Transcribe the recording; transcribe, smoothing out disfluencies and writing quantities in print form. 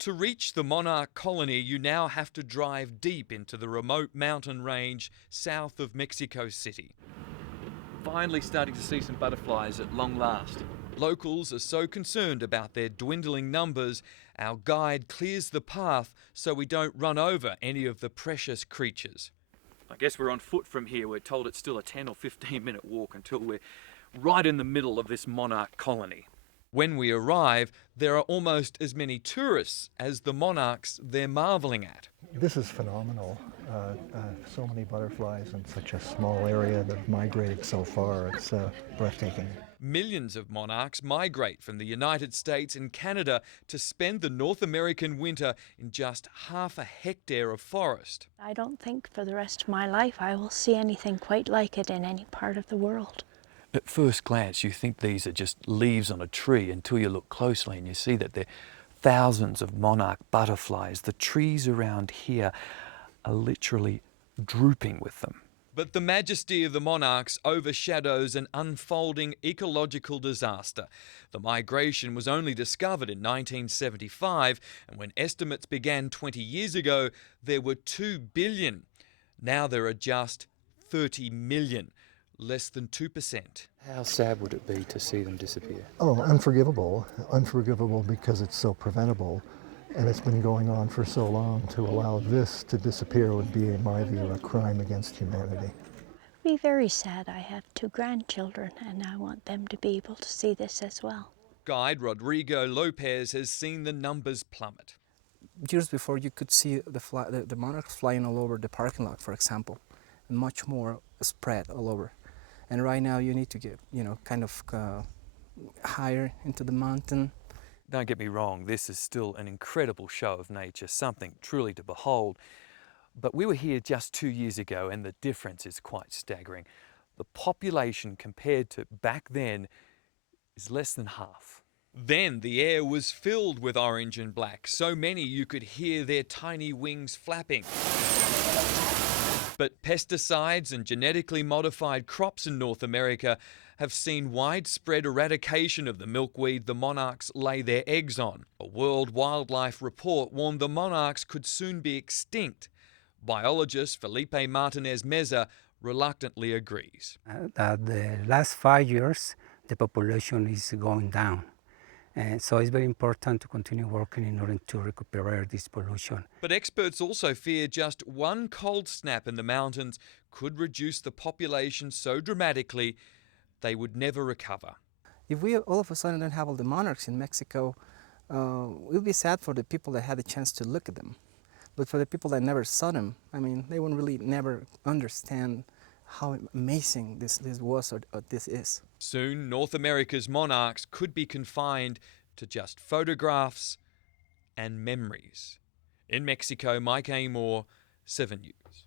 To reach the monarch colony, you now have to drive deep into the remote mountain range south of Mexico City. Finally starting to see some butterflies at long last. Locals are so concerned about their dwindling numbers, our guide clears the path so we don't run over any of the precious creatures. I guess we're on foot from here. We're told it's still a 10 or 15 minute walk until we're right in the middle of this monarch colony. When we arrive, there are almost as many tourists as the monarchs they're marvelling at. This is phenomenal. So many butterflies in such a small area that have migrated so far. It's breathtaking. Millions of monarchs migrate from the United States and Canada to spend the North American winter in just half a hectare of forest. I don't think for the rest of my life I will see anything quite like it in any part of the world. At first glance, you think these are just leaves on a tree until you look closely and you see that they're thousands of monarch butterflies. The trees around here are literally drooping with them. But the majesty of the monarchs overshadows an unfolding ecological disaster. The migration was only discovered in 1975, and when estimates began 20 years ago, there were 2 billion. Now there are just 30 million. Less than 2%. How sad would it be to see them disappear? Oh, unforgivable. Unforgivable because it's so preventable. And it's been going on for so long. To allow this to disappear would be, in my view, a crime against humanity. I'd be very sad. I have 2 grandchildren and I want them to be able to see this as well. Guide Rodrigo Lopez has seen the numbers plummet. Years before, you could see the monarchs flying all over the parking lot, for example, and much more spread all over. And right now you need to get, kind of higher into the mountain. Don't get me wrong, this is still an incredible show of nature, something truly to behold. But we were here just 2 years ago and the difference is quite staggering. The population compared to back then is less than half. Then the air was filled with orange and black, so many you could hear their tiny wings flapping. But pesticides and genetically modified crops in North America have seen widespread eradication of the milkweed the monarchs lay their eggs on. A World Wildlife Report warned the monarchs could soon be extinct. Biologist Felipe Martinez Meza reluctantly agrees. That the last 5 years, the population is going down. And so it's very important to continue working in order to recuperate this pollution. But experts also fear just one cold snap in the mountains could reduce the population so dramatically they would never recover. If we all of a sudden don't have all the monarchs in Mexico, it would be sad for the people that had the chance to look at them. But for the people that never saw them, they wouldn't really never understand how amazing this was or this is. Soon, North America's monarchs could be confined to just photographs and memories. In Mexico, Mike Amor, 7 News.